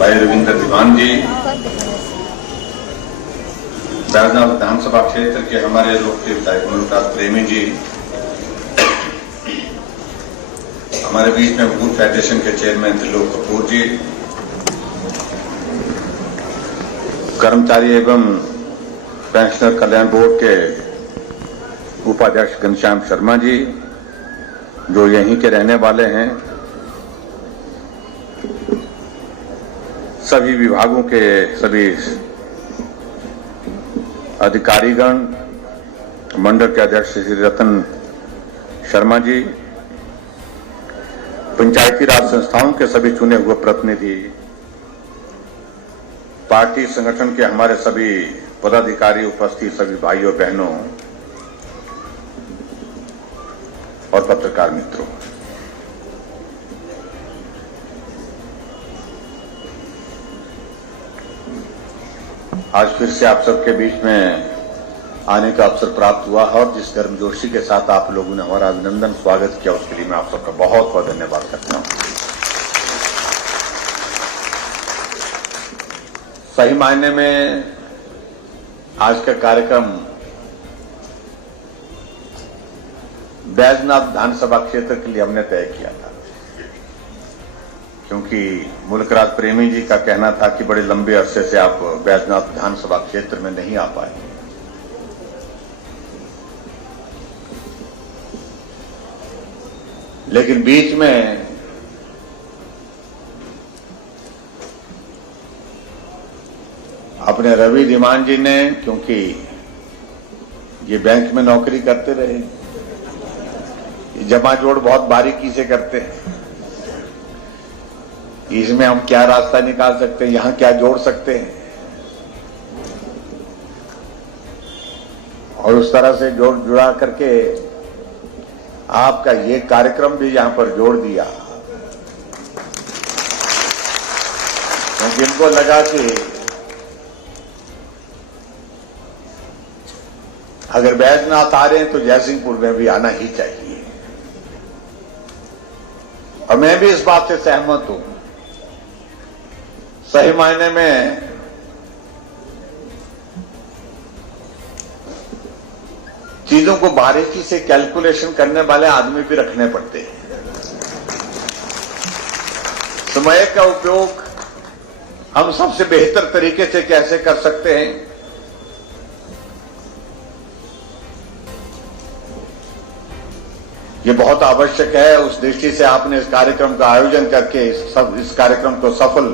भाई रविंद्र दीवान जी, बैजनाथ विधानसभा क्षेत्र के हमारे लोकप्रिय विधायक मुलुकराज प्रेमी जी, हमारे बीच में बूथ फेडरेशन के चेयरमैन त्रिलोक कपूर जी, कर्मचारी एवं पेंशनर कल्याण बोर्ड के उपाध्यक्ष घनश्याम शर्मा जी, जो यहीं के रहने वाले हैं, सभी विभागों के सभी अधिकारीगण, मंडल के अध्यक्ष श्री रतन शर्मा जी, पंचायती राज संस्थाओं के सभी चुने हुए प्रतिनिधि, पार्टी संगठन के हमारे सभी पदाधिकारी, उपस्थित सभी भाइयों बहनों और पत्रकार मित्रों, आज फिर से आप सबके बीच में आने का अवसर प्राप्त हुआ है और जिस गर्मजोशी के साथ आप लोगों ने हमारा अभिनंदन स्वागत किया, उसके लिए मैं आप सबका बहुत बहुत धन्यवाद करता हूं। सही मायने में आज का कार्यक्रम बैजनाथ विधानसभा क्षेत्र के लिए हमने तय किया था, क्योंकि मुलुकराज प्रेमी जी का कहना था कि बड़े लंबे अरसे से आप बैजनाथ विधानसभा क्षेत्र में नहीं आ पाए। लेकिन बीच में अपने रवि दीवान जी ने, क्योंकि ये बैंक में नौकरी करते रहे, जमा जोड़ बहुत बारीकी से करते हैं, इसमें हम क्या रास्ता निकाल सकते हैं, यहां क्या जोड़ सकते हैं, और उस तरह से जुड़ा करके आपका ये कार्यक्रम भी यहां पर जोड़ दिया, क्योंकि इनको लगा कि अगर बैजनाथ आ रहे हैं तो जयसिंहपुर में भी आना ही चाहिए। और मैं भी इस बात से सहमत हूं। सही मायने में चीजों को बारीकी से कैलकुलेशन करने वाले आदमी भी रखने पड़ते हैं। समय का उपयोग हम सबसे बेहतर तरीके से कैसे कर सकते हैं, ये बहुत आवश्यक है। उस दृष्टि से आपने इस कार्यक्रम का आयोजन करके इस कार्यक्रम को सफल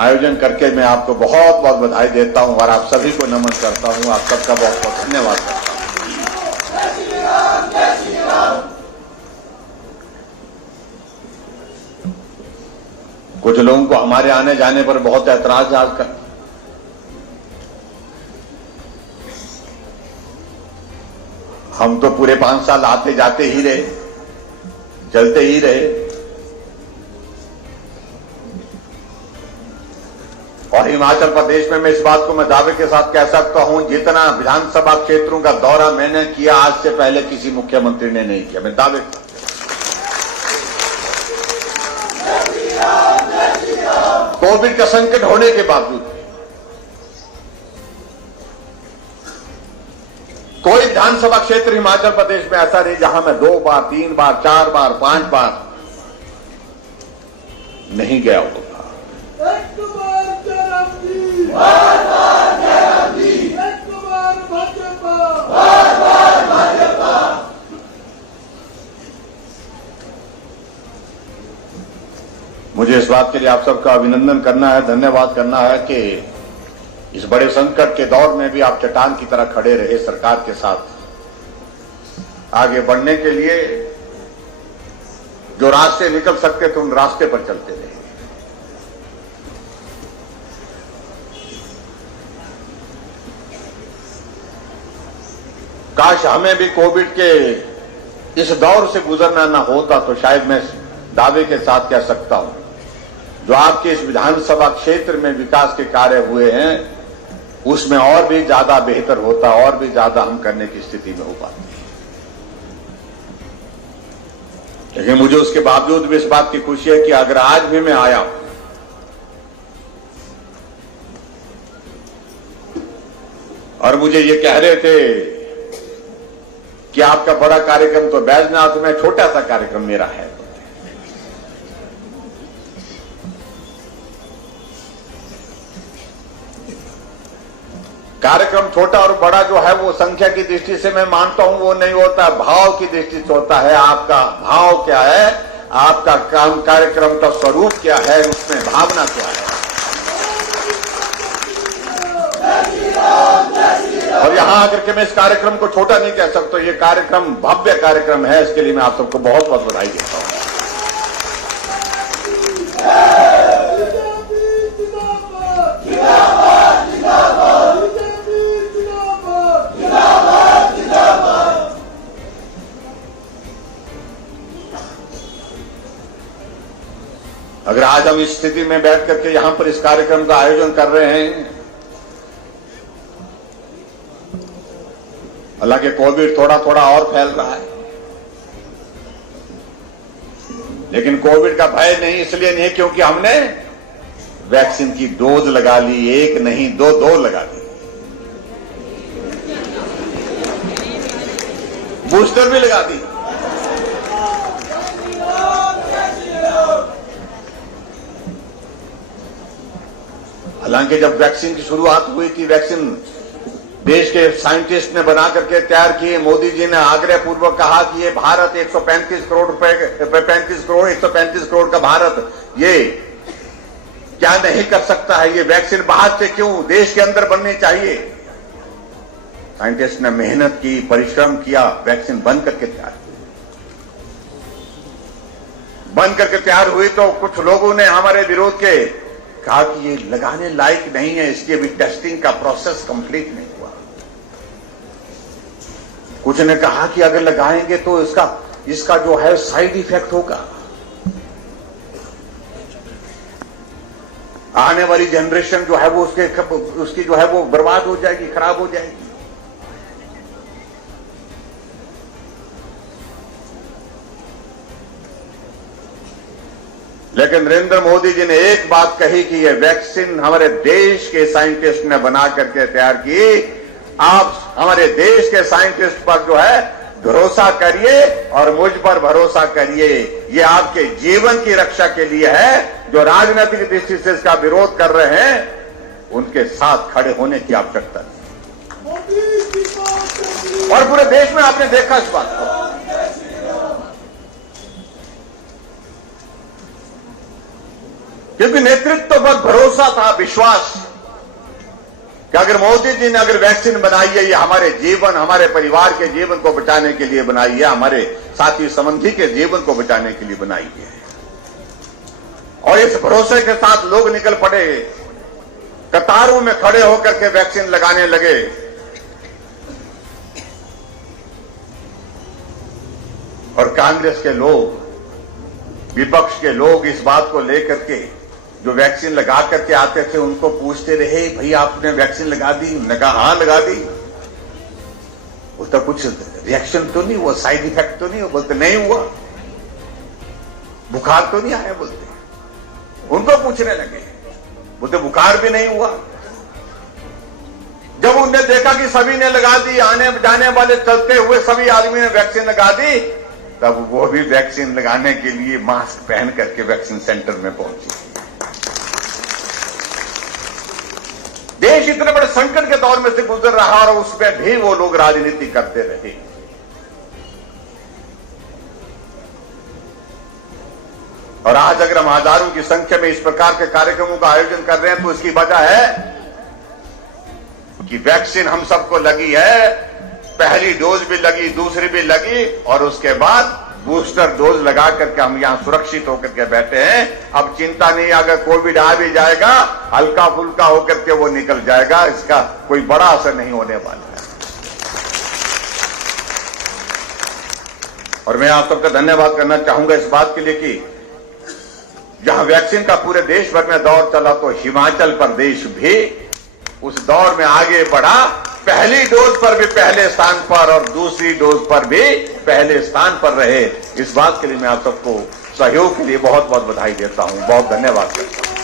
आयोजन करके मैं आपको बहुत बहुत बधाई देता हूं और आप सभी को नमन करता हूं। आप सबका बहुत बहुत धन्यवाद करता हूं। कुछ लोगों को हमारे आने जाने पर बहुत ऐतराज आजकल। हम तो पूरे 5 साल आते जाते ही रहे, चलते ही रहे, और हिमाचल प्रदेश में मैं इस बात को मैं दावे के साथ कह सकता हूं, जितना विधानसभा क्षेत्रों का दौरा मैंने किया आज से पहले किसी मुख्यमंत्री ने नहीं किया। मैं दावे कोविड का संकट होने के बावजूद कोई विधानसभा क्षेत्र हिमाचल प्रदेश में ऐसा नहीं जहां मैं 2 बार, 3 बार, 4 बार, 5 बार नहीं गया होगा। मुझे इस बात के लिए आप सबका अभिनंदन करना है, धन्यवाद करना है कि इस बड़े संकट के दौर में भी आप चट्टान की तरह खड़े रहे, सरकार के साथ आगे बढ़ने के लिए जो रास्ते निकल सकते थे उन रास्ते पर चलते रहे। काश हमें भी कोविड के इस दौर से गुजरना ना होता तो शायद मैं दावे के साथ कह सकता हूं, जो आपके इस विधानसभा क्षेत्र में विकास के कार्य हुए हैं उसमें और भी ज्यादा बेहतर होता, और भी ज्यादा हम करने की स्थिति में हो पाते। लेकिन मुझे उसके बावजूद भी इस बात की खुशी है कि अगर आज भी मैं आया और मुझे ये कह रहे थे कि आपका बड़ा कार्यक्रम तो बैजनाथ में, छोटा सा कार्यक्रम मेरा है। कार्यक्रम छोटा और बड़ा जो है वो संख्या की दृष्टि से मैं मानता हूं वो नहीं होता, भाव की दृष्टि से होता है। आपका भाव क्या है, आपका काम कार्यक्रम का स्वरूप क्या है, उसमें भावना क्या है। और यहां आकर के मैं इस कार्यक्रम को छोटा नहीं कह सकता, ये कार्यक्रम भव्य कार्यक्रम है। इसके लिए मैं आप सबको बहुत बहुत बधाई देता हूं। अगर आज हम इस स्थिति में बैठ करके यहां पर इस कार्यक्रम का आयोजन कर रहे हैं, हालांकि कोविड थोड़ा थोड़ा और फैल रहा है, लेकिन कोविड का भय नहीं इसलिए नहीं क्योंकि हमने वैक्सीन की डोज लगा ली, एक नहीं दो लगा ली, बूस्टर भी लगा दी। हालांकि जब वैक्सीन की शुरुआत हुई थी, वैक्सीन देश के साइंटिस्ट ने बना करके तैयार किए। मोदी जी ने आग्रह पूर्वक कहा कि ये भारत 135 करोड़ का भारत ये क्या नहीं कर सकता है, ये वैक्सीन बाहर से क्यों देश के अंदर बननी चाहिए। साइंटिस्ट ने मेहनत की, परिश्रम किया, वैक्सीन बन करके तैयार हुई तो कुछ लोगों ने हमारे विरोध के कहा कि ये लगाने लायक नहीं है, इसकी अभी टेस्टिंग का प्रोसेस कंप्लीट नहीं हुआ। कुछ ने कहा कि अगर लगाएंगे तो इसका जो है साइड इफेक्ट होगा, आने वाली जनरेशन जो है वो उसकी जो है वो बर्बाद हो जाएगी, खराब हो जाएगी। लेकिन नरेंद्र मोदी जी ने एक बात कही कि ये वैक्सीन हमारे देश के साइंटिस्ट ने बना करके तैयार की। आप हमारे देश के साइंटिस्ट पर जो है भरोसा करिए और मुझ पर भरोसा करिए। ये आपके जीवन की रक्षा के लिए है। जो राजनीतिक दृष्टि से इसका विरोध कर रहे हैं उनके साथ खड़े होने की आवश्यकता है। और पूरे देश में आपने देखा इस बात को। क्योंकि नेतृत्व पर भरोसा था, विश्वास कि अगर मोदी जी ने अगर वैक्सीन बनाई है, ये हमारे जीवन, हमारे परिवार के जीवन को बचाने के लिए बनाई है, हमारे साथी संबंधी के जीवन को बचाने के लिए बनाई है। और इस भरोसे के साथ लोग निकल पड़े, कतारों में खड़े होकर के वैक्सीन लगाने लगे। और कांग्रेस के लोग, विपक्ष के लोग इस बात को लेकर के जो वैक्सीन लगा करके आते थे उनको पूछते रहे, भाई आपने वैक्सीन लगा दी? उन्होंने कहा हाँ लगा दी। उसका कुछ रिएक्शन तो नहीं हुआ, साइड इफेक्ट तो नहीं हुआ? बोलते नहीं हुआ। बुखार तो नहीं आया? बोलते। उनको पूछने लगे, बोलते बुखार भी नहीं हुआ। जब उन्होंने देखा कि सभी ने लगा दी, आने जाने वाले चलते हुए सभी आदमी ने वैक्सीन लगा दी, तब वो भी वैक्सीन लगाने के लिए मास्क पहन करके वैक्सीन सेंटर में पहुंची। देश इतने बड़े संकट के दौर में से गुजर रहा और उसमें भी वो लोग राजनीति करते रहे। और आज अगर हम हजारों की संख्या में इस प्रकार के कार्यक्रमों का आयोजन कर रहे हैं तो इसकी वजह है कि वैक्सीन हम सबको लगी है। पहली डोज भी लगी, दूसरी भी लगी और उसके बाद बूस्टर डोज लगा करके हम यहां सुरक्षित होकर के बैठे हैं। अब चिंता नहीं, अगर कोविड आ भी जाएगा हल्का फुल्का होकर के वो निकल जाएगा, इसका कोई बड़ा असर नहीं होने वाला है। और मैं आप सबका धन्यवाद करना चाहूंगा इस बात के लिए कि जहां वैक्सीन का पूरे देश भर में दौर चला तो हिमाचल प्रदेश भी उस दौर में आगे बढ़ा। पहली डोज पर भी पहले स्थान पर और दूसरी डोज पर भी पहले स्थान पर रहे। इस बात के लिए मैं आप सबको सहयोग के लिए बहुत बहुत बधाई देता हूं, बहुत धन्यवाद करता हूं।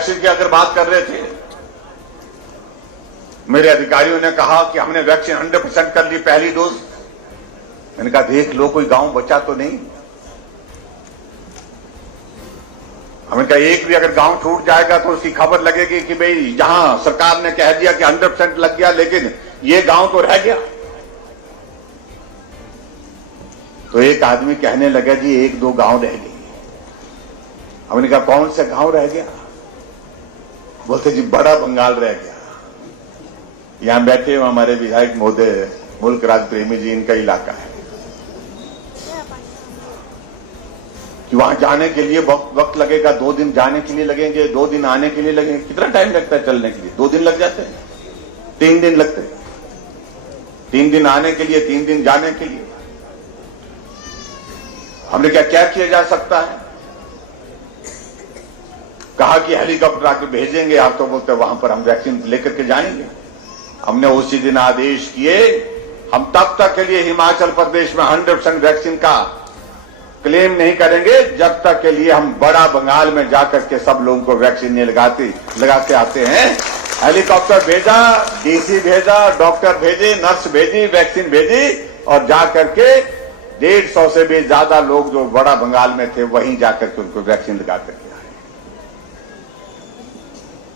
वैक्सीन की अगर बात कर रहे थे, मेरे अधिकारियों ने कहा कि हमने वैक्सीन 100% कर ली पहली डोज। मैंने कहा देख लो कोई गांव बचा तो नहीं। हमने कहा एक भी अगर गांव छूट जाएगा तो उसकी खबर लगेगी कि भाई यहां सरकार ने कह दिया कि 100% लग गया, लेकिन ये गांव तो रह गया। तो एक आदमी कहने लगा जी 1-2 गांव रह गए। हमने कहा कौन सा गांव रह गया? बोलते जी बड़ा बंगाल रह गया। यहां बैठे हुए हमारे विधायक महोदय मुल्क राज प्रेमी जी, इनका इलाका है कि वहां जाने के लिए वक्त लगेगा। 2 दिन जाने के लिए लगेंगे, 2 दिन आने के लिए लगेंगे। कितना टाइम लगता है चलने के लिए? 2 दिन लग जाते हैं, 3 दिन लगते हैं। 3 दिन आने के लिए, 3 दिन जाने के लिए। हमने क्या किया जा सकता है? कहा कि हेलीकॉप्टर आके भेजेंगे। आप तो बोलते वहां पर हम वैक्सीन लेकर के जाएंगे। हमने उसी दिन आदेश किए, हम तब तक के लिए हिमाचल प्रदेश में 100% वैक्सीन का क्लेम नहीं करेंगे जब तक के लिए हम बड़ा बंगाल में जाकर के सब लोगों को वैक्सीन नहीं लगा के आते हैं। हेलीकॉप्टर भेजा, डीसी भेजा, डॉक्टर भेजे, नर्स भेजी, वैक्सीन भेजी और जाकर के 150 से भी ज्यादा लोग जो बड़ा बंगाल में थे वहीं जाकर के उनको वैक्सीन लगा करके आए।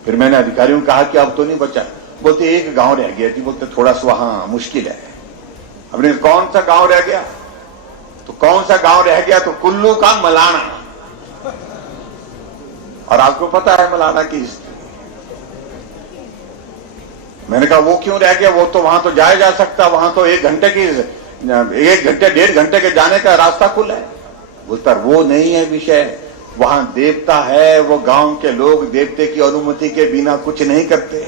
फिर मैंने अधिकारियों को कहा कि अब तो नहीं बचा। बोलते एक गांव रह गया थी। बोलते थोड़ा सा वहां मुश्किल है। हमने कौन सा गांव रह गया? तो कौन सा गांव रह गया? तो कुल्लू का मलाना। और आपको पता है मलाना की हिस्ट्री। मैंने कहा वो क्यों रह गया? वो तो वहां तो जाया जा सकता, वहां तो 1 घंटे 1.5 घंटे के जाने का रास्ता खुला है। बोलता वो नहीं है विषय। वहां देवता है, वो गांव के लोग देवते की अनुमति के बिना कुछ नहीं करते।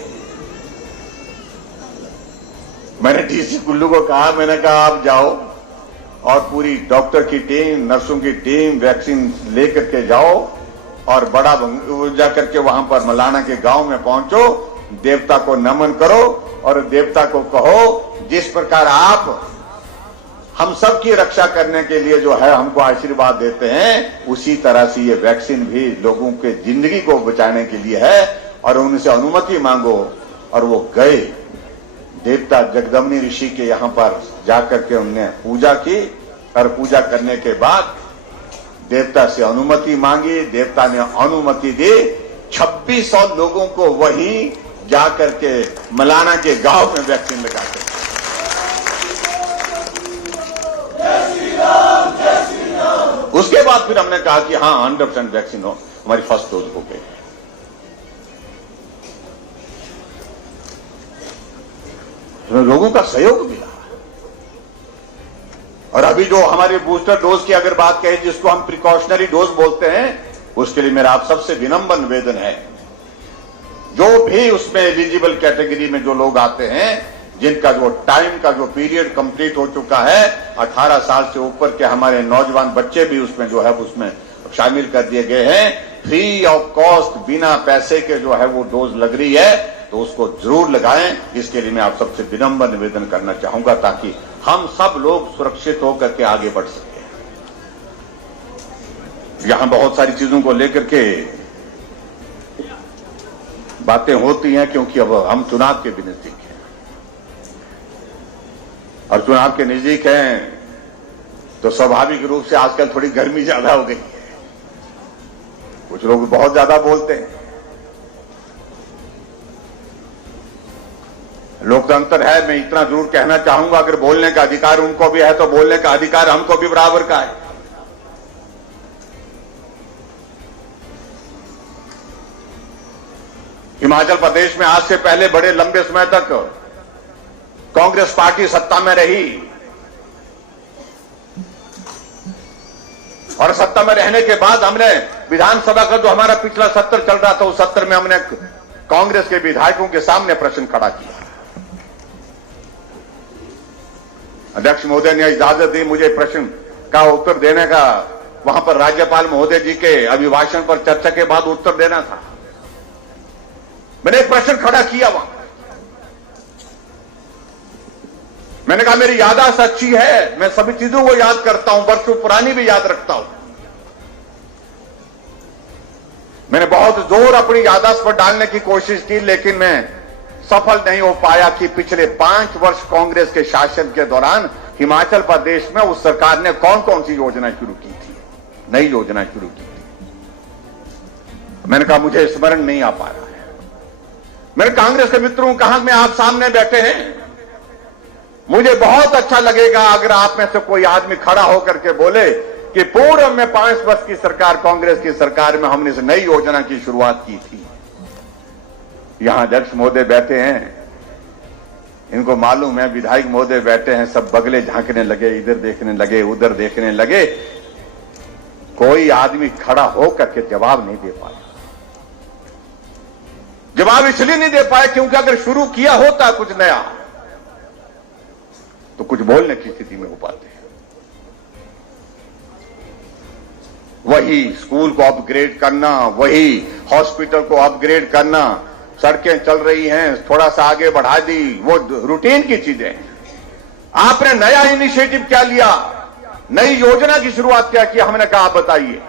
मैंने डीसी कुल्लू को कहा, मैंने कहा आप जाओ और पूरी डॉक्टर की टीम, नर्सों की टीम वैक्सीन लेकर के जाओ और बड़ा जाकर के वहां पर मलाना के गांव में पहुंचो, देवता को नमन करो और देवता को कहो जिस प्रकार आप हम सब की रक्षा करने के लिए जो है हमको आशीर्वाद देते हैं, उसी तरह से ये वैक्सीन भी लोगों के जिंदगी को बचाने के लिए है और उनसे अनुमति मांगो। और वो गए देवता जगदम्नी ऋषि के यहां पर जाकर के उनने पूजा की और पूजा करने के बाद देवता से अनुमति मांगी। देवता ने अनुमति दी। 2600 लोगों को वहीं जाकर के मलाना के गांव में वैक्सीन लगाते। उसके बाद फिर हमने कहा कि हाँ 100% वैक्सीन हो, हमारी फर्स्ट डोज हो गई। लोगों का सहयोग मिला। और अभी जो हमारी बूस्टर डोज की अगर बात कहें, जिसको हम प्रिकॉशनरी डोज बोलते हैं, उसके लिए मेरा आप सबसे विनम्र निवेदन है, जो भी उसमें एलिजिबल कैटेगरी में जो लोग आते हैं, जिनका जो टाइम का जो पीरियड कंप्लीट हो चुका है, 18 साल से ऊपर के हमारे नौजवान बच्चे भी उसमें जो है उसमें शामिल कर दिए गए हैं। फ्री ऑफ कॉस्ट, बिना पैसे के जो है वो डोज लग रही है, तो उसको जरूर लगाएं। इसके लिए मैं आप सबसे विनम्र निवेदन करना चाहूंगा ताकि हम सब लोग सुरक्षित होकर के आगे बढ़ सके। यहां बहुत सारी चीजों को लेकर के बातें होती हैं, क्योंकि अब हम चुनाव के भी नजदीक हैं और चुनाव के नजदीक हैं तो स्वाभाविक रूप से आजकल थोड़ी गर्मी ज्यादा हो गई है। कुछ लोग बहुत ज्यादा बोलते हैं। लोकतंत्र है, मैं इतना जरूर कहना चाहूंगा, अगर बोलने का अधिकार उनको भी है तो बोलने का अधिकार हमको भी बराबर का है। हिमाचल प्रदेश में आज से पहले बड़े लंबे समय तक कांग्रेस पार्टी सत्ता में रही और सत्ता में रहने के बाद हमने विधानसभा का जो हमारा पिछला सत्र चल रहा था, उस सत्र में हमने कांग्रेस के विधायकों के सामने प्रश्न खड़ा किया। अध्यक्ष महोदय ने इजाजत दी मुझे प्रश्न का उत्तर देने का। वहां पर राज्यपाल महोदय जी के अभिभाषण पर चर्चा के बाद उत्तर देना था। मैंने एक प्रश्न खड़ा किया वहां। मैंने कहा मेरी याददाश्त अच्छी है, मैं सभी चीजों को याद करता हूं, वर्षों पुरानी भी याद रखता हूं। मैंने बहुत जोर अपनी याददाश्त पर डालने की कोशिश की, लेकिन मैं सफल नहीं हो पाया कि पिछले 5 वर्ष कांग्रेस के शासन के दौरान हिमाचल प्रदेश में उस सरकार ने कौन कौन सी योजना शुरू की थी, नई योजना शुरू की थी। मैंने कहा मुझे स्मरण नहीं आ पा रहा है। मेरे कांग्रेस के मित्रों, कहां में आप सामने बैठे हैं, मुझे बहुत अच्छा लगेगा अगर आप में से कोई आदमी खड़ा होकर के बोले कि पूर्व में 5 वर्ष की सरकार, कांग्रेस की सरकार में हमने इस नई योजना की शुरुआत की थी। यहां अध्यक्ष महोदय बैठे हैं, इनको मालूम है, विधायक महोदय बैठे हैं, सब बगले झांकने लगे, इधर देखने लगे, उधर देखने लगे। कोई आदमी खड़ा होकर के जवाब नहीं दे पाया। जवाब इसलिए नहीं दे पाया क्योंकि अगर शुरू किया होता कुछ नया तो कुछ बोलने की स्थिति में हो पाते हैं। वही स्कूल को अपग्रेड करना, वही हॉस्पिटल को अपग्रेड करना, सड़कें चल रही हैं, थोड़ा सा आगे बढ़ा दी, वो रूटीन की चीजें। आपने नया इनिशिएटिव क्या लिया, नई योजना की शुरुआत क्या की? हमने कहा आप बताइए,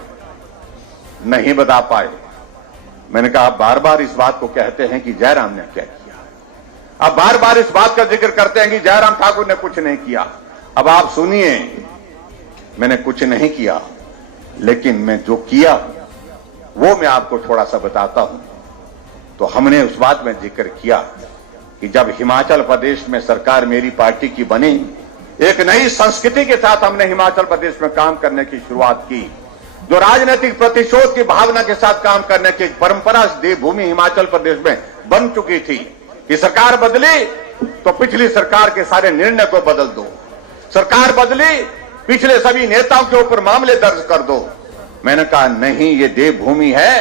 नहीं बता पाए। मैंने कहा आप बार बार इस बात को कहते हैं कि जयराम ने क्या किया, आप बार बार इस बात का जिक्र करते हैं कि जयराम ठाकुर ने कुछ नहीं किया। अब आप सुनिए, मैंने कुछ नहीं किया, लेकिन मैं जो किया वो मैं आपको थोड़ा सा बताता हूं। तो हमने उस बात में जिक्र किया कि जब हिमाचल प्रदेश में सरकार मेरी पार्टी की बनी, एक नई संस्कृति के साथ हमने हिमाचल प्रदेश में काम करने की शुरुआत की, जो राजनीतिक प्रतिशोध की भावना के साथ काम करने की परंपरा देवभूमि हिमाचल प्रदेश में बन चुकी थी। कि सरकार बदली तो पिछली सरकार के सारे निर्णय को बदल दो, सरकार बदली पिछले सभी नेताओं के ऊपर मामले दर्ज कर दो। मैंने कहा नहीं, ये देवभूमि है,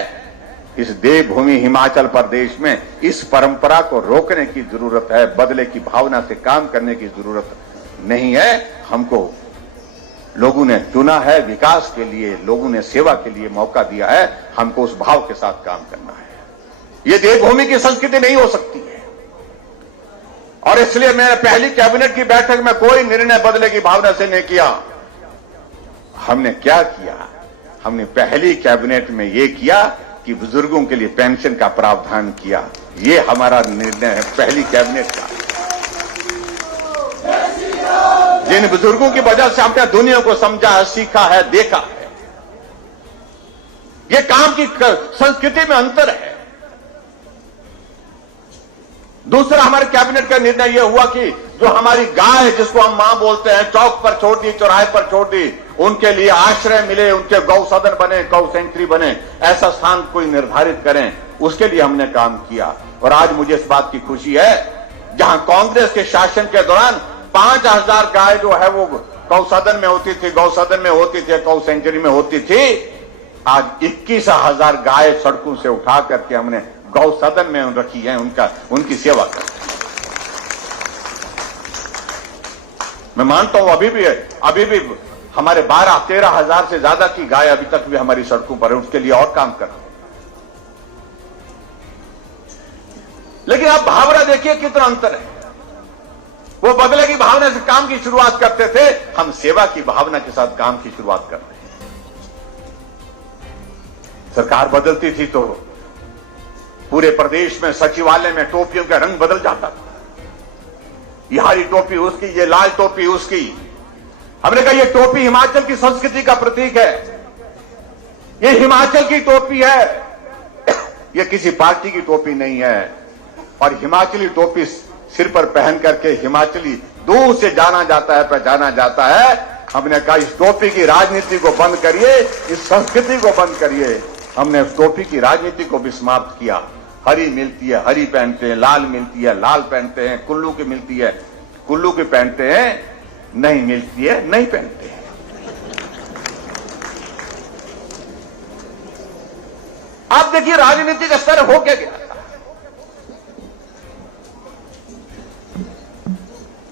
इस देवभूमि हिमाचल प्रदेश में इस परंपरा को रोकने की जरूरत है, बदले की भावना से काम करने की जरूरत नहीं है। हमको लोगों ने चुना है विकास के लिए, लोगों ने सेवा के लिए मौका दिया है, हमको उस भाव के साथ काम करना है। ये देवभूमि की संस्कृति नहीं हो सकती है। और इसलिए मैंने पहली कैबिनेट की बैठक में कोई निर्णय बदले की भावना से नहीं किया। हमने क्या किया, हमने पहली कैबिनेट में यह किया कि बुजुर्गों के लिए पेंशन का प्रावधान किया। ये हमारा निर्णय है पहली कैबिनेट का। जिन बुजुर्गों की वजह से हमने दुनिया को समझा है, सीखा है, देखा है। ये काम की संस्कृति में अंतर है। दूसरा हमारे कैबिनेट का निर्णय यह हुआ कि जो हमारी गाय है, जिसको हम मां बोलते हैं, चौक पर छोड़ दी, चौराहे पर छोड़ दी, उनके लिए आश्रय मिले, उनके गौ सदन बने, गौ सेंचुरी बने, ऐसा स्थान कोई निर्धारित करें, उसके लिए हमने काम किया। और आज मुझे इस बात की खुशी है, जहां कांग्रेस के शासन के दौरान 5000 गाय जो है वो गौ सदन में होती थी, गौ सदन में होती थी, गौ सेंचुरी में होती थी, आज 21,000 गाय सड़कों से उठा करके हमने गौ सदन में रखी है, उनकी सेवा कर। मैं मानता हूं अभी भी हमारे 12-13 हजार से ज्यादा की गाय अभी तक भी हमारी सड़कों पर है, उसके लिए और काम कर। लेकिन आप भावना देखिए कितना अंतर है। वो बदले की भावना से काम की शुरुआत करते थे, हम सेवा की भावना के साथ काम की शुरुआत कर रहे हैं। सरकार बदलती थी तो पूरे प्रदेश में सचिवालय में टोपियों का रंग बदल जाता था। ये हरी टोपी उसकी, ये लाल टोपी उसकी। हमने कहा ये टोपी हिमाचल की संस्कृति का प्रतीक है, ये हिमाचल की टोपी है, ये किसी पार्टी की टोपी नहीं है। और हिमाचली टोपी सिर पर पहन करके हिमाचली दूर से जाना जाता है, पहचाना जाता है। हमने कहा इस टोपी की राजनीति को बंद करिए, इस संस्कृति को बंद करिए। हमने उस टोपी की राजनीति को भी समाप्त किया। हरी मिलती है, हरी पहनते हैं, लाल मिलती है, लाल पहनते हैं, कुल्लू की मिलती है, कुल्लू की पहनते हैं, नहीं मिलती है, नहीं पहनते हैं। आप देखिए राजनीति का स्तर हो क्या गया था।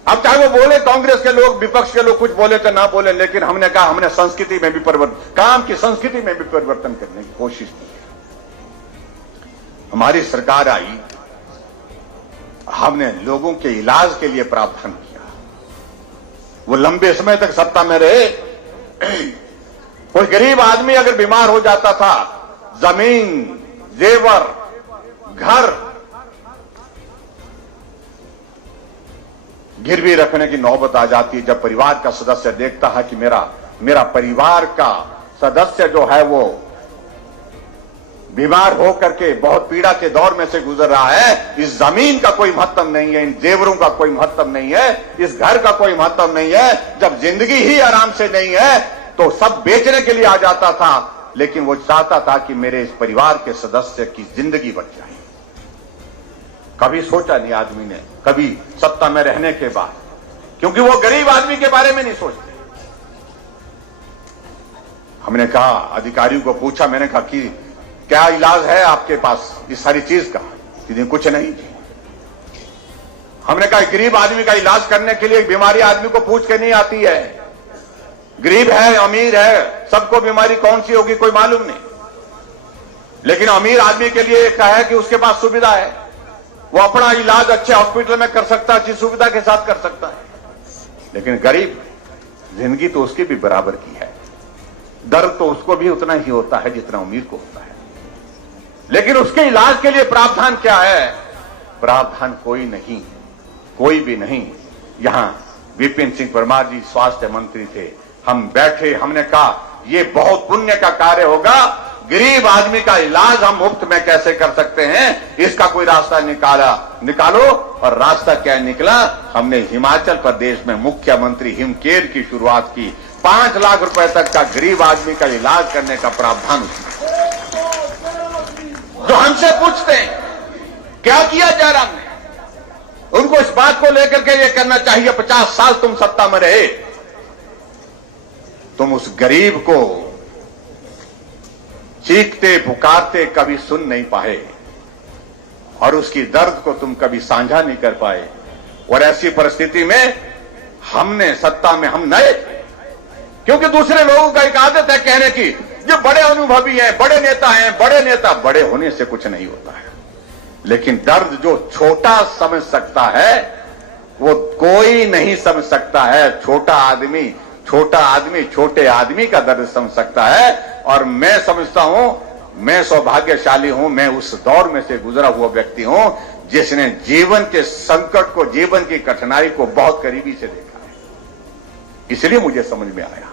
अब चाहे वो बोले कांग्रेस के लोग, विपक्ष के लोग कुछ बोले तो ना बोले, लेकिन हमने कहा हमने संस्कृति में भी परिवर्तन, काम की संस्कृति में भी परिवर्तन करने की कोशिश की। हमारी सरकार आई, हमने लोगों के इलाज के लिए प्रावधान किया। वो लंबे समय तक सत्ता में रहे। कोई गरीब आदमी अगर बीमार हो जाता था जमीन, जेवर, घर गिरवी रखने की नौबत आ जाती है जब परिवार का सदस्य देखता है कि मेरा परिवार का सदस्य जो है वो बीमार होकर के बहुत पीड़ा के दौर में से गुजर रहा है। इस जमीन का कोई महत्व नहीं है, इन जेवरों का कोई महत्व नहीं है, इस घर का कोई महत्व नहीं है। जब जिंदगी ही आराम से नहीं है तो सब बेचने के लिए आ जाता था, लेकिन वो चाहता था कि मेरे इस परिवार के सदस्य की जिंदगी बच जाए। कभी सोचा नहीं आदमी ने, कभी सत्ता में रहने के बाद, क्योंकि वो गरीब आदमी के बारे में नहीं सोचते। हमने कहा, अधिकारियों को पूछा, मैंने कहा कि क्या इलाज है आपके पास इस सारी चीज का? कि कुछ नहीं जी। हमने कहा गरीब आदमी का इलाज करने के लिए बीमारी आदमी को पूछ के नहीं आती है। गरीब है, अमीर है, सबको बीमारी कौन सी होगी कोई मालूम नहीं, लेकिन अमीर आदमी के लिए क्या है कि उसके पास सुविधा है, वो अपना इलाज अच्छे हॉस्पिटल में कर सकता है, अच्छी सुविधा के साथ कर सकता है। लेकिन गरीब, जिंदगी तो उसकी भी बराबर की है, दर्द तो उसको भी उतना ही होता है जितना अमीर को होता है, लेकिन उसके इलाज के लिए प्रावधान क्या है? प्रावधान कोई नहीं, कोई भी नहीं। यहां विपिन सिंह परमार जी स्वास्थ्य मंत्री थे, हम बैठे, हमने कहा ये बहुत पुण्य का कार्य होगा, गरीब आदमी का इलाज हम मुफ्त में कैसे कर सकते हैं, इसका कोई रास्ता निकालो। और रास्ता क्या निकला? हमने हिमाचल प्रदेश में मुख्यमंत्री हिमकेयर की शुरुआत की। 5 लाख रुपए तक का गरीब आदमी का इलाज करने का प्रावधान उसमें। जो हमसे पूछते हैं क्या किया जयराम ने, उनको इस बात को लेकर के ये करना चाहिए, 50 साल तुम सत्ता में रहे, तुम उस गरीब को चीखते पुकारते कभी सुन नहीं पाए और उसकी दर्द को तुम कभी साझा नहीं कर पाए। और ऐसी परिस्थिति में हमने सत्ता में हम नए थे, क्योंकि दूसरे लोगों का एक आदत है कहने की, जो बड़े अनुभवी हैं, बड़े नेता हैं, बड़े नेता, बड़े होने से कुछ नहीं होता है। लेकिन दर्द जो छोटा समझ सकता है वो कोई नहीं समझ सकता है। छोटा आदमी छोटे आदमी का दर्द समझ सकता है। और मैं समझता हूं, मैं सौभाग्यशाली हूं, मैं उस दौर में से गुजरा हुआ व्यक्ति हूं जिसने जीवन के संकट को, जीवन की कठिनाई को बहुत करीबी से देखा है। इसलिए मुझे समझ में आया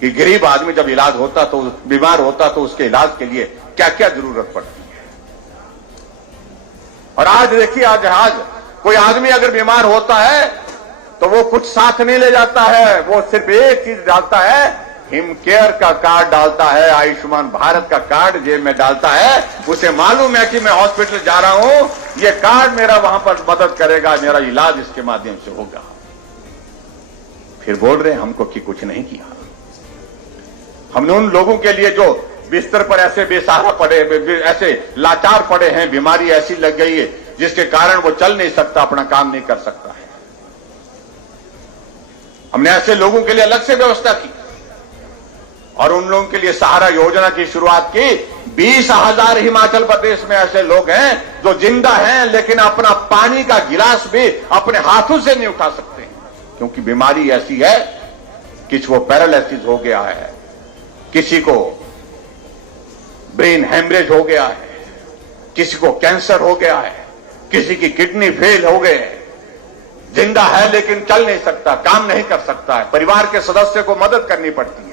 कि गरीब आदमी जब इलाज होता तो, बीमार होता तो उसके इलाज के लिए क्या क्या जरूरत पड़ती है। और आज देखिए, आज कोई आदमी अगर बीमार होता है तो वो कुछ साथ नहीं ले जाता है, वो सिर्फ एक चीज डालता है, हिमकेयर का कार्ड डालता है, आयुष्मान भारत का कार्ड जेब में डालता है। उसे मालूम है कि मैं हॉस्पिटल जा रहा हूं, ये कार्ड मेरा वहां पर मदद करेगा, मेरा इलाज इसके माध्यम से होगा। फिर बोल रहे हैं हमको कि कुछ नहीं किया। हमने उन लोगों के लिए जो बिस्तर पर ऐसे बेसहारा पड़े, ऐसे लाचार पड़े हैं, बीमारी ऐसी लग गई है जिसके कारण वो चल नहीं सकता, अपना काम नहीं कर सकता है, हमने ऐसे लोगों के लिए अलग से व्यवस्था की और उन लोगों के लिए सहारा योजना की शुरुआत की। 20,000 हिमाचल प्रदेश में ऐसे लोग हैं जो जिंदा हैं, लेकिन अपना पानी का गिलास भी अपने हाथों से नहीं उठा सकते, क्योंकि बीमारी ऐसी है, किसी को पैरालिसिस हो गया है, किसी को ब्रेन हेमरेज हो गया है, किसी को कैंसर हो गया है, किसी की किडनी फेल हो गए, जिंदा है लेकिन चल नहीं सकता, काम नहीं कर सकता है, परिवार के सदस्य को मदद करनी पड़ती है।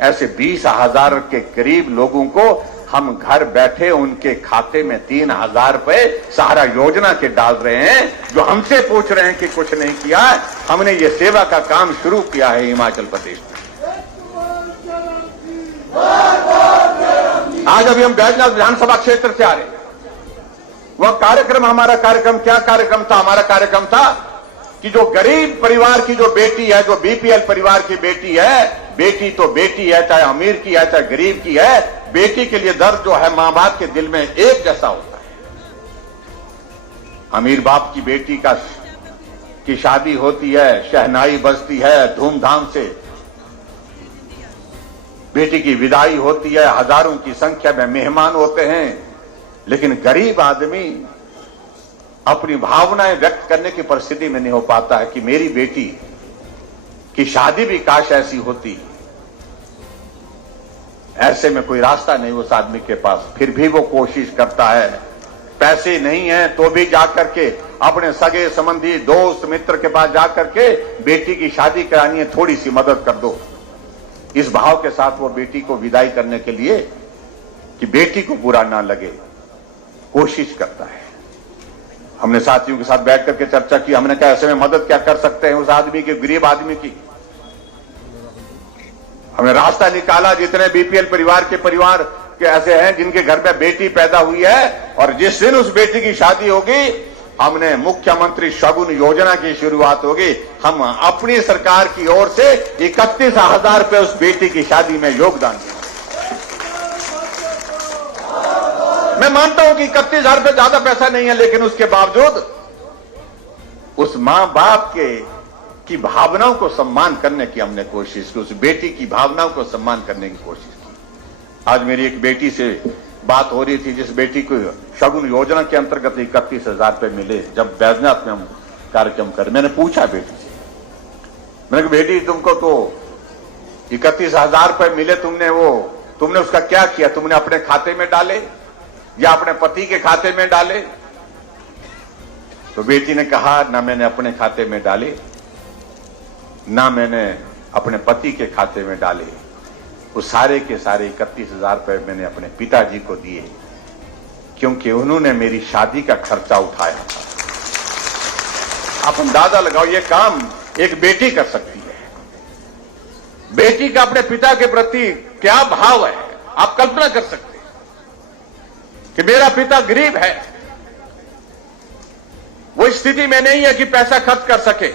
ऐसे 20,000 के करीब लोगों को हम घर बैठे उनके खाते में 3,000 रुपए सहारा योजना के डाल रहे हैं। जो हमसे पूछ रहे हैं कि कुछ नहीं किया, हमने ये सेवा का काम शुरू किया है हिमाचल प्रदेश में। आज अभी हम बैजनाथ विधानसभा क्षेत्र से आ रहे हैं, वह कार्यक्रम, हमारा कार्यक्रम क्या कार्यक्रम था? हमारा कार्यक्रम था कि जो गरीब परिवार की जो बेटी है, जो बीपीएल परिवार की बेटी है, बेटी तो बेटी है, चाहे अमीर की है चाहे गरीब की है, बेटी के लिए दर्द जो है मां बाप के दिल में एक जैसा होता है। अमीर बाप की बेटी की शादी होती है, शहनाई बजती है, धूमधाम से बेटी की विदाई होती है, हजारों की संख्या में मेहमान होते हैं, लेकिन गरीब आदमी अपनी भावनाएं व्यक्त करने की परिस्थिति में नहीं हो पाता है कि मेरी बेटी की शादी भी काश ऐसी होती ऐसे में कोई रास्ता नहीं उस आदमी के पास, फिर भी वो कोशिश करता है। पैसे नहीं है तो भी जाकर के अपने सगे संबंधी दोस्त मित्र के पास जाकर के बेटी की शादी करानी है, थोड़ी सी मदद कर दो। इस भाव के साथ वो बेटी को विदाई करने के लिए कि बेटी को बुरा ना लगे कोशिश करता है। हमने साथियों के साथ बैठ करके चर्चा की, हमने कहा ऐसे में मदद क्या कर सकते हैं उस आदमी की, गरीब आदमी की। हमने रास्ता निकाला, जितने बीपीएल परिवार के ऐसे हैं जिनके घर में बेटी पैदा हुई है और जिस दिन उस बेटी की शादी होगी, हमने मुख्यमंत्री शगुन योजना की शुरुआत होगी। हम अपनी सरकार की ओर से 31,000 रुपए उस बेटी की शादी में योगदान देंगे। मैं मानता हूं कि 31,000 रुपए ज्यादा पैसा नहीं है, लेकिन उसके बावजूद उस मां बाप की भावनाओं को सम्मान करने की हमने कोशिश की, उस बेटी की भावनाओं को सम्मान करने की कोशिश की। आज मेरी एक बेटी से बात हो रही थी, जिस बेटी को शगुन योजना के अंतर्गत 31,000 रुपए मिले जब बैजनाथ में हम कार्यक्रम कर। मैंने पूछा बेटी से, मैंने कहा बेटी तुमको तो 31,000 रुपए मिले, तुमने उसका क्या किया? तुमने अपने खाते में डाले या अपने पति के खाते में डाले? तो बेटी ने कहा ना मैंने अपने खाते में डाले, ना मैंने अपने पति के खाते में डाले, वो सारे के सारे 31,000 रुपए मैंने अपने पिताजी को दिए, क्योंकि उन्होंने मेरी शादी का खर्चा उठाया था। आप अंदाजा लगाओ ये काम एक बेटी कर सकती है। बेटी का अपने पिता के प्रति क्या भाव है, आप कल्पना कर सकते हैं कि मेरा पिता गरीब है, वो स्थिति में नहीं है कि पैसा खर्च कर सके,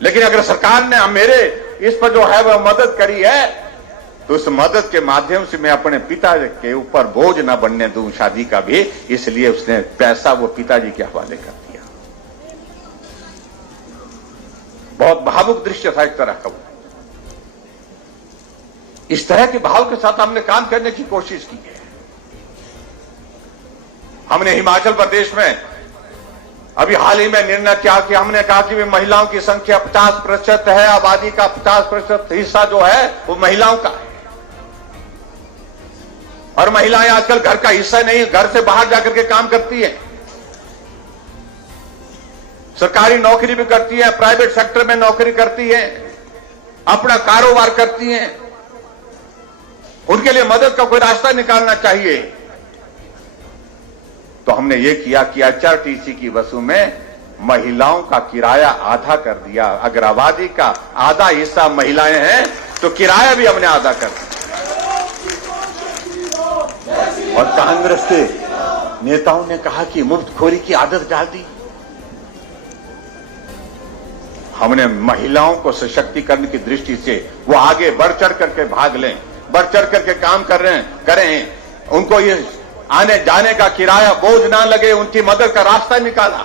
लेकिन अगर सरकार ने मेरे इस पर जो है वह मदद करी है, तो उस मदद के माध्यम से मैं अपने पिता के ऊपर बोझ न बनने दूं शादी का भी, इसलिए उसने पैसा वो पिताजी के हवाले कर दिया। बहुत भावुक दृश्य था एक तरह का। इस तरह के भाव के साथ हमने काम करने की कोशिश की है। हमने हिमाचल प्रदेश में अभी हाल ही में निर्णय किया कि हमने कहा कि महिलाओं की संख्या 50% है, आबादी का 50% हिस्सा जो है वो महिलाओं का है, और महिलाएं आजकल घर का हिस्सा नहीं, घर से बाहर जाकर के काम करती है, सरकारी नौकरी भी करती है, प्राइवेट सेक्टर में नौकरी करती है, अपना कारोबार करती हैं। उनके लिए मदद का कोई रास्ता निकालना चाहिए। तो हमने ये किया कि एचआरटीसी की बसों में महिलाओं का किराया आधा कर दिया। अगर आबादी का आधा हिस्सा महिलाएं हैं तो किराया भी हमने आधा कर दिया। और कांग्रेस के नेताओं ने कहा कि मुफ्तखोरी की आदत डाल दी। हमने महिलाओं को सशक्तिकरण की दृष्टि से वो आगे बढ़ चढ़ करके भाग लें, बढ़ चढ़ करके काम करें, उनको ये आने जाने का किराया बोझ ना लगे, उनकी मदद का रास्ता निकाला।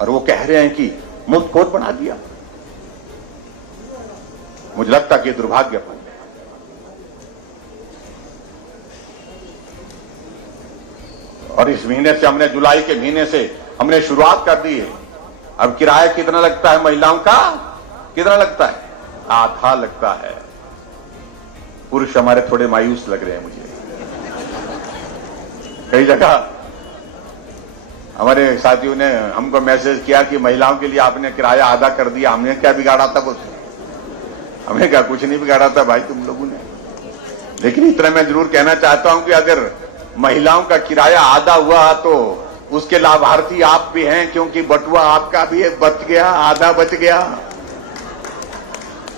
और वो कह रहे हैं कि मुफ्तखोर बना दिया। मुझे लगता कि दुर्भाग्यपूर्ण है। और इस महीने से हमने, जुलाई के महीने से हमने शुरुआत कर दी है। अब किराया कितना लगता है महिलाओं का? कितना लगता है? आधा लगता है। पुरुष हमारे थोड़े मायूस लग रहे हैं मुझे। कई जगह हमारे साथियों ने हमको मैसेज किया कि महिलाओं के लिए आपने किराया आधा कर दिया। हमने क्या बिगाड़ा था? बोलते हमने क्या कुछ नहीं बिगाड़ा था भाई तुम लोगों ने। लेकिन इतना मैं जरूर कहना चाहता हूं कि अगर महिलाओं का किराया आधा हुआ तो उसके लाभार्थी आप भी हैं, क्योंकि बटुआ आपका भी एक बच गया, आधा बच गया।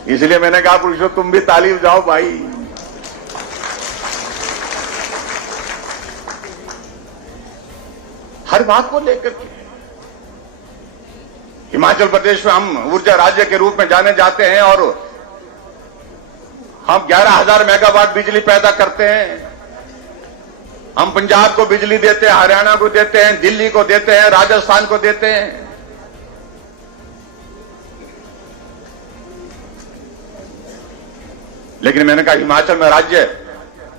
इसलिए मैंने कहा पुरुषों तुम भी ताली बजाओ भाई। हर बात को लेकर के हिमाचल प्रदेश में हम ऊर्जा राज्य के रूप में जाने जाते हैं और हम 11,000 मेगावाट बिजली पैदा करते हैं। हम पंजाब को बिजली देते हैं, हरियाणा को देते हैं, दिल्ली को देते हैं, राजस्थान को देते हैं। लेकिन मैंने कहा हिमाचल में राज्य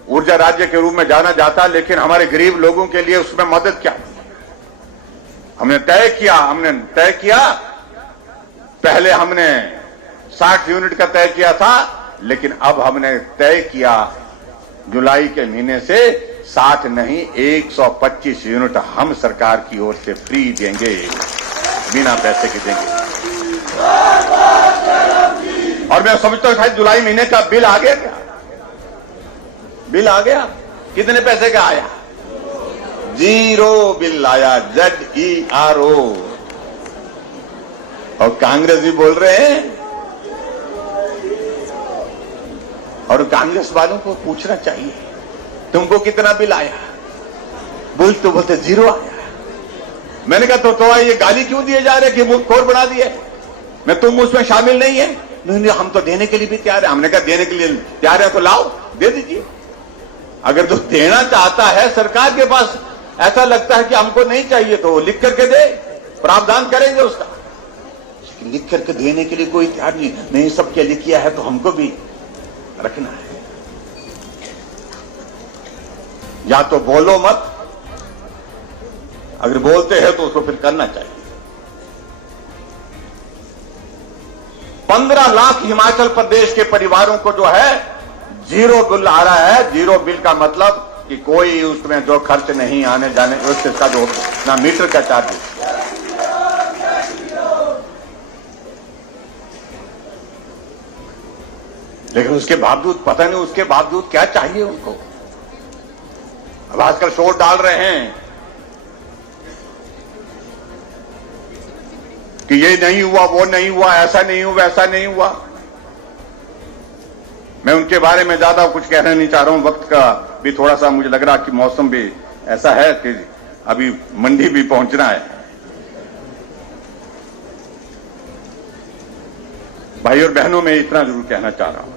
ऊर्जा राज्य के रूप में जाना जाता, लेकिन हमारे गरीब लोगों के लिए उसमें मदद क्या? हमने तय किया पहले हमने 60 यूनिट का तय किया था, लेकिन अब हमने तय किया जुलाई के महीने से 60 नहीं 125 यूनिट हम सरकार की ओर से फ्री देंगे, बिना पैसे के देंगे। और मैं समझता हूं शायद जुलाई महीने का बिल आ गया। क्या बिल आ गया? कितने पैसे का आया? 0 बिल आया, ZERO। और कांग्रेस भी बोल रहे हैं, और कांग्रेस वालों को पूछना चाहिए तुमको कितना बिल आया? बोलते 0 आया। मैंने कहा तो ये गाली क्यों दिए जा रहे कि मुल्क खोर बना दिए, मैं तुम उसमें शामिल नहीं है? नहीं, हम तो देने के लिए भी तैयार है। हमने कहा देने के लिए तैयार है तो लाओ, दे दीजिए। अगर तो देना चाहता है, सरकार के पास ऐसा लगता है कि हमको नहीं चाहिए तो लिख करके दे, प्रावधान करेंगे उसका। लिख करके देने के लिए कोई तैयार नहीं, सबके लिए किया है तो हमको भी रखना है। या तो बोलो मत, अगर बोलते हैं तो उसको फिर करना चाहिए। 15 लाख हिमाचल प्रदेश के परिवारों को जो है 0 बिल आ रहा है। 0 बिल का मतलब कि कोई उसमें जो खर्च नहीं आने जाने, उसका जो ना मीटर का चार्ज। लेकिन उसके बावजूद पता नहीं उसके बावजूद क्या चाहिए उनको। अब आजकल शोर डाल रहे हैं कि ये नहीं हुआ, वो नहीं हुआ, ऐसा नहीं हुआ, वैसा नहीं हुआ। मैं उनके बारे में ज्यादा कुछ कहना नहीं चाह रहा हूं। वक्त का भी थोड़ा सा मुझे लग रहा कि मौसम भी ऐसा है कि अभी मंडी भी पहुंचना है। भाई और बहनों, मैं इतना जरूर कहना चाह रहा हूं,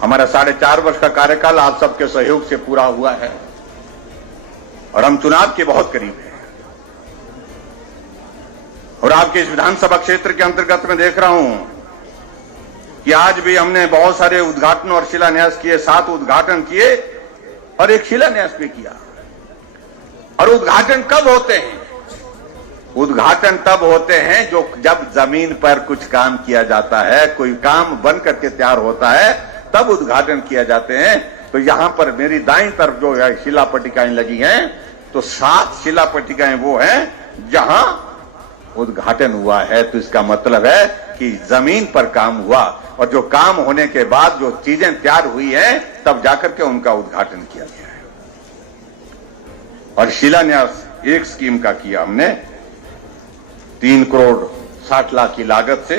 हमारा 4.5 वर्ष का कार्यकाल आप सबके सहयोग से पूरा हुआ है और हम चुनाव के बहुत करीब हैं। और आपके इस विधानसभा क्षेत्र के अंतर्गत मैं देख रहा हूं कि आज भी हमने बहुत सारे उद्घाटन और शिलान्यास किए। 7 उद्घाटन किए और 1 शिलान्यास भी किया। और उद्घाटन कब होते हैं? उद्घाटन तब होते हैं जब जमीन पर कुछ काम किया जाता है, कोई काम बन करके तैयार होता है, तब उद्घाटन किया जाते हैं। तो यहां पर मेरी दाईं तरफ जो है शिला पट्टिकाएं लगी हैं, तो 7 शिला पट्टिकाएं वो हैं जहां उद्घाटन हुआ है। तो इसका मतलब है कि जमीन पर काम हुआ, और जो काम होने के बाद जो चीजें तैयार हुई हैं, तब जाकर के उनका उद्घाटन किया गया है। और शिलान्यास एक स्कीम का किया हमने 3 करोड़ 60 लाख की लागत से।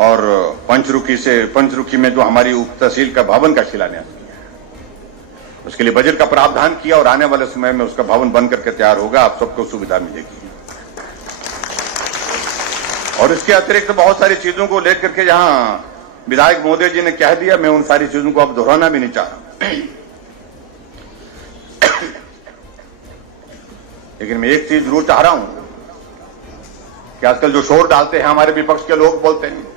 और पंचरुखी में जो हमारी उप तहसील का भवन का शिलान्यास किया है, उसके लिए बजट का प्रावधान किया और आने वाले समय में उसका भवन बन करके तैयार होगा, आप सबको सुविधा मिलेगी। और इसके अतिरिक्त बहुत सारी चीजों को लेकर के यहां विधायक महोदय जी ने कह दिया, मैं उन सारी चीजों को अब दोहराना भी नहीं चाह रहा। लेकिन मैं एक चीज जरूर चाह रहा हूं कि आजकल जो शोर डालते हैं हमारे विपक्ष के लोग, बोलते हैं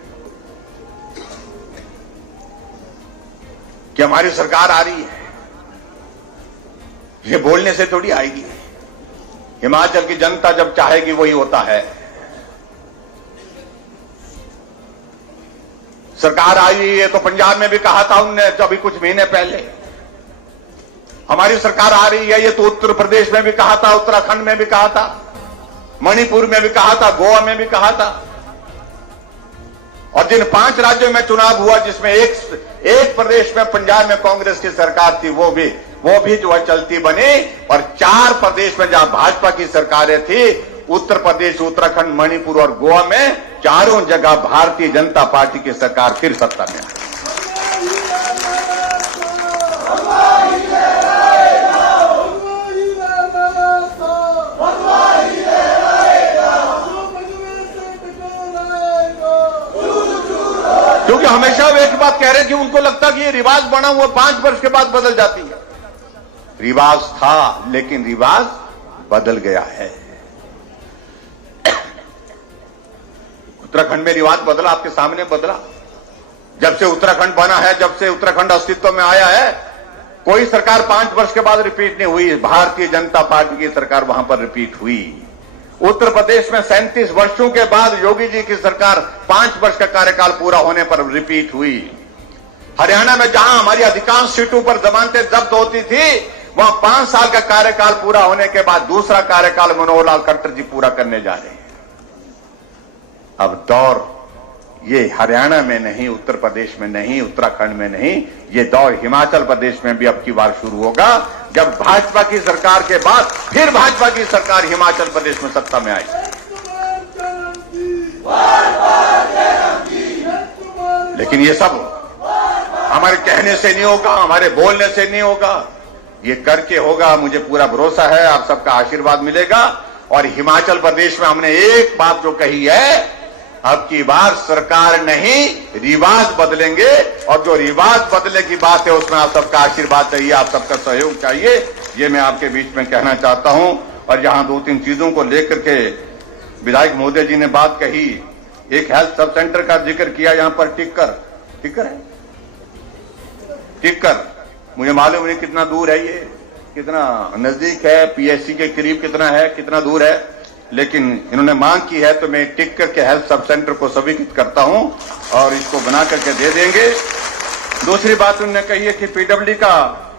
कि हमारी सरकार आ रही है। ये बोलने से थोड़ी आएगी। हिमाचल की जनता जब चाहेगी वही होता है। सरकार आई है तो पंजाब में भी कहा था उनने अभी कुछ महीने पहले, हमारी सरकार आ रही है, ये तो उत्तर प्रदेश में भी कहा था, उत्तराखंड में भी कहा था, मणिपुर में भी कहा था, गोवा में भी कहा था। और जिन 5 राज्यों में चुनाव हुआ, जिसमें एक प्रदेश में पंजाब में कांग्रेस की सरकार थी, वो भी जो है चलती बनी। और 4 प्रदेश में जहां भाजपा की सरकारें थी, उत्तर प्रदेश, उत्तराखंड, मणिपुर और गोवा में, चारों जगह भारतीय जनता पार्टी की सरकार फिर सत्ता में आई। क्योंकि हमेशा वे एक बात कह रहे हैं कि उनको लगता कि ये रिवाज बना हुआ 5 वर्ष के बाद बदल जाती है। रिवाज था, लेकिन रिवाज बदल गया है। उत्तराखंड में रिवाज बदला, आपके सामने बदला। जब से उत्तराखंड बना है, जब से उत्तराखंड अस्तित्व में आया है, कोई सरकार 5 वर्ष के बाद रिपीट नहीं हुई। भारतीय जनता पार्टी की सरकार वहां पर रिपीट हुई। उत्तर प्रदेश में 37 वर्षों के बाद योगी जी की सरकार 5 वर्ष का कार्यकाल पूरा होने पर रिपीट हुई। हरियाणा में जहां हमारी अधिकांश सीटों पर जमानतें जब्त होती थी, वहां 5 साल का कार्यकाल पूरा होने के बाद दूसरा कार्यकाल मनोहर लाल खट्टर जी पूरा करने जा रहे हैं। अब दौर ये हरियाणा में नहीं, उत्तर प्रदेश में नहीं, उत्तराखंड में नहीं, ये दौर हिमाचल प्रदेश में भी अब की बार शुरू होगा, जब भाजपा की सरकार के बाद फिर भाजपा की सरकार हिमाचल प्रदेश में सत्ता में आई। लेकिन ये सब हमारे कहने से नहीं होगा, हमारे बोलने से नहीं होगा, ये करके होगा। मुझे पूरा भरोसा है आप सबका आशीर्वाद मिलेगा। और हिमाचल प्रदेश में हमने एक बात जो कही है, अब की बार सरकार नहीं, रिवाज बदलेंगे, और जो रिवाज बदलने की बात है उसमें आप सबका आशीर्वाद चाहिए, आप सबका सहयोग चाहिए। ये मैं आपके बीच में कहना चाहता हूं। और यहां 2-3 चीजों को लेकर के विधायक महोदय जी ने बात कही। एक हेल्थ सब सेंटर का जिक्र किया, यहां पर टिक्कर है, टिक्कर मुझे मालूम नहीं कितना दूर है, ये कितना नजदीक है, पीएचसी के करीब कितना है, कितना दूर है, लेकिन इन्होंने मांग की है तो मैं टिक्कर के हेल्थ सब सेंटर को स्वीकृत करता हूं और इसको बना करके दे देंगे। दूसरी बात उन्होंने कही है कि पीडब्ल्यूडी का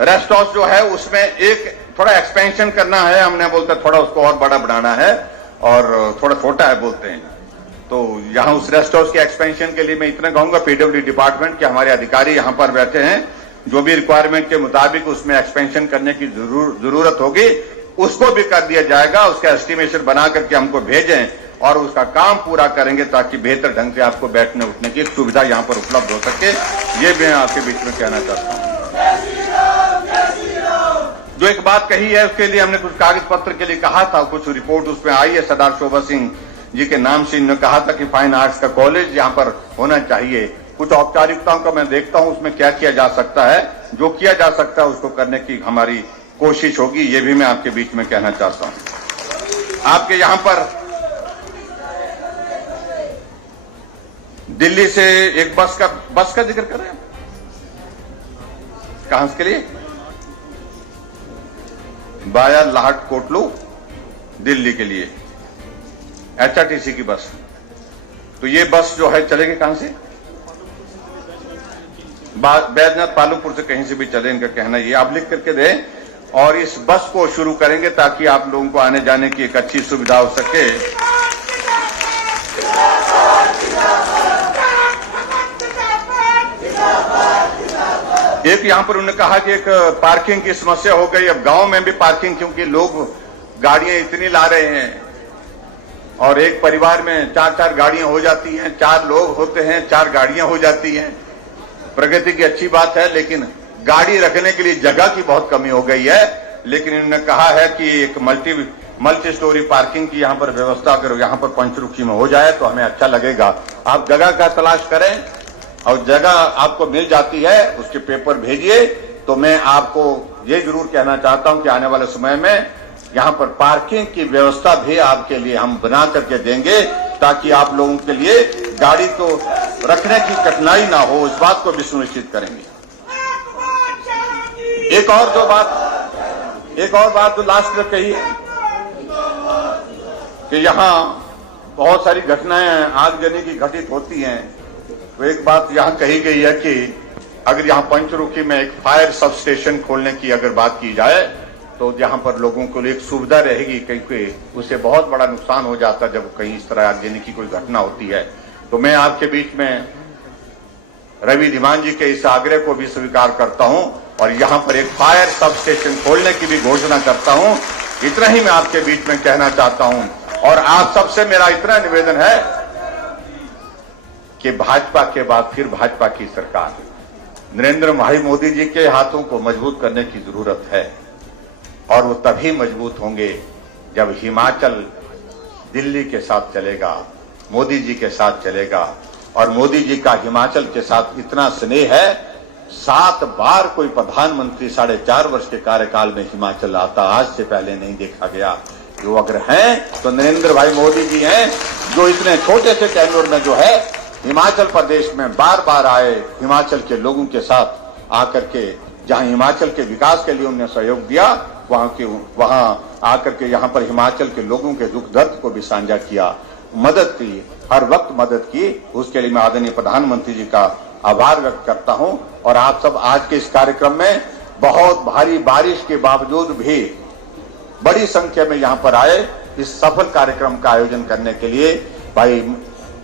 रेस्ट हाउस जो है उसमें एक थोड़ा एक्सपेंशन करना है। हमने बोलते थोड़ा उसको और बड़ा बनाना है और थोड़ा छोटा है बोलते हैं। तो यहां उस रेस्ट हाउस के एक्सपेंशन के लिए मैं इतना कहूंगा, पीडब्ल्यूडी डिपार्टमेंट के हमारे अधिकारी यहां पर बैठे हैं, जो भी रिक्वायरमेंट के मुताबिक उसमें एक्सपेंशन करने की जरूरत होगी उसको भी कर दिया जाएगा। उसका एस्टिमेशन बना करके हमको भेजें और उसका काम पूरा करेंगे ताकि बेहतर ढंग से आपको बैठने उठने की सुविधा यहां पर उपलब्ध हो सके। ये मैं आपके बीच में कहना चाहता हूं। जो एक बात कही है उसके लिए हमने कुछ कागज पत्र के लिए कहा था, कुछ रिपोर्ट उसमें आई है। सरदार शोभा सिंह जी के नाम से इन्होंने कहा था कि फाइन आर्ट्स का कॉलेज यहां पर होना चाहिए। कुछ औपचारिकताओं का मैं देखता हूं उसमें क्या किया जा सकता है, जो किया जा सकता है उसको करने की हमारी कोशिश होगी। ये भी मैं आपके बीच में कहना चाहता हूं। आपके यहां पर दिल्ली से एक बस का जिक्र कर रहे हैं, कहां के लिए? बाया लाहट कोटलू दिल्ली के लिए एचआरटीसी की बस। तो ये बस जो है चलेगी कहां से? बैजनाथ पालमपुर से कहीं से भी चले, इनका कहना ये आप लिख करके दें। और इस बस को शुरू करेंगे ताकि आप लोगों को आने जाने की एक अच्छी सुविधा हो सके। एक यहां पर उन्होंने कहा कि एक पार्किंग की समस्या हो गई। अब गांव में भी पार्किंग, क्योंकि लोग गाड़ियां इतनी ला रहे हैं और एक परिवार में 4-4 गाड़ियां हो जाती हैं, 4 लोग होते हैं, 4 गाड़ियां हो जाती हैं। प्रगति की अच्छी बात है, लेकिन गाड़ी रखने के लिए जगह की बहुत कमी हो गई है। लेकिन इन्होंने कहा है कि एक मल्टी स्टोरी पार्किंग की यहां पर व्यवस्था अगर यहां पर पंचरुखी में हो जाए तो हमें अच्छा लगेगा। आप जगह का तलाश करें और जगह आपको मिल जाती है, उसके पेपर भेजिए। तो मैं आपको ये जरूर कहना चाहता हूं कि आने वाले समय में यहां पर पार्किंग की व्यवस्था भी आपके लिए हम बना करके देंगे, ताकि आप लोगों के लिए गाड़ी को रखने की कठिनाई ना हो, इस बात को भी सुनिश्चित करेंगे। एक और बात तो लास्ट में कही है कि यहां बहुत सारी घटनाएं आगजनी की घटित होती हैं। तो एक बात यहां कही गई है कि अगर यहां पंचरुखी में एक फायर सब स्टेशन खोलने की अगर बात की जाए तो यहां पर लोगों को एक सुविधा रहेगी, क्योंकि उससे बहुत बड़ा नुकसान हो जाता है जब कहीं इस तरह आगजनी की कोई घटना होती है। तो मैं आपके बीच में रवि धीमान जी के इस आग्रह को भी स्वीकार करता हूं और यहां पर एक फायर सब स्टेशन खोलने की भी घोषणा करता हूं। इतना ही मैं आपके बीच में कहना चाहता हूं। और आप सबसे मेरा इतना निवेदन है कि भाजपा के बाद फिर भाजपा की सरकार, नरेंद्र भाई मोदी जी के हाथों को मजबूत करने की जरूरत है। और वो तभी मजबूत होंगे जब हिमाचल दिल्ली के साथ चलेगा, मोदी जी के साथ चलेगा। और मोदी जी का हिमाचल के साथ इतना स्नेह है, 7 बार कोई प्रधानमंत्री 4.5 वर्ष के कार्यकाल में हिमाचल आता, आज से पहले नहीं देखा गया। जो अगर हैं तो नरेंद्र भाई मोदी जी हैं, जो इतने छोटे से टेन्योर में जो है हिमाचल प्रदेश में बार बार आए, हिमाचल के लोगों के साथ आकर के जहां हिमाचल के विकास के लिए उन्होंने सहयोग दिया, वहां आकर के यहाँ पर हिमाचल के लोगों के दुख दर्द को भी साझा किया, मदद की, हर वक्त मदद की। उसके लिए मैं आदरणीय प्रधानमंत्री जी का आभार व्यक्त करता हूं। और आप सब आज के इस कार्यक्रम में बहुत भारी बारिश के बावजूद भी बड़ी संख्या में यहाँ पर आए इस सफल कार्यक्रम का आयोजन करने के लिए भाई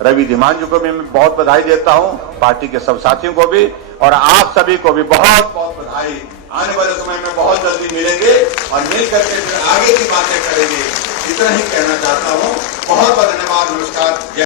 रवि धीमान जी को भी मैं बहुत बधाई देता हूं, पार्टी के सब साथियों को भी, और आप सभी को भी बहुत बहुत बधाई। आने वाले समय में बहुत जल्दी मिलेंगे और मिल करके फिर आगे की बातें करेंगे, इतना ही कहना चाहता हूं। बहुत बहुत धन्यवाद, नमस्कार।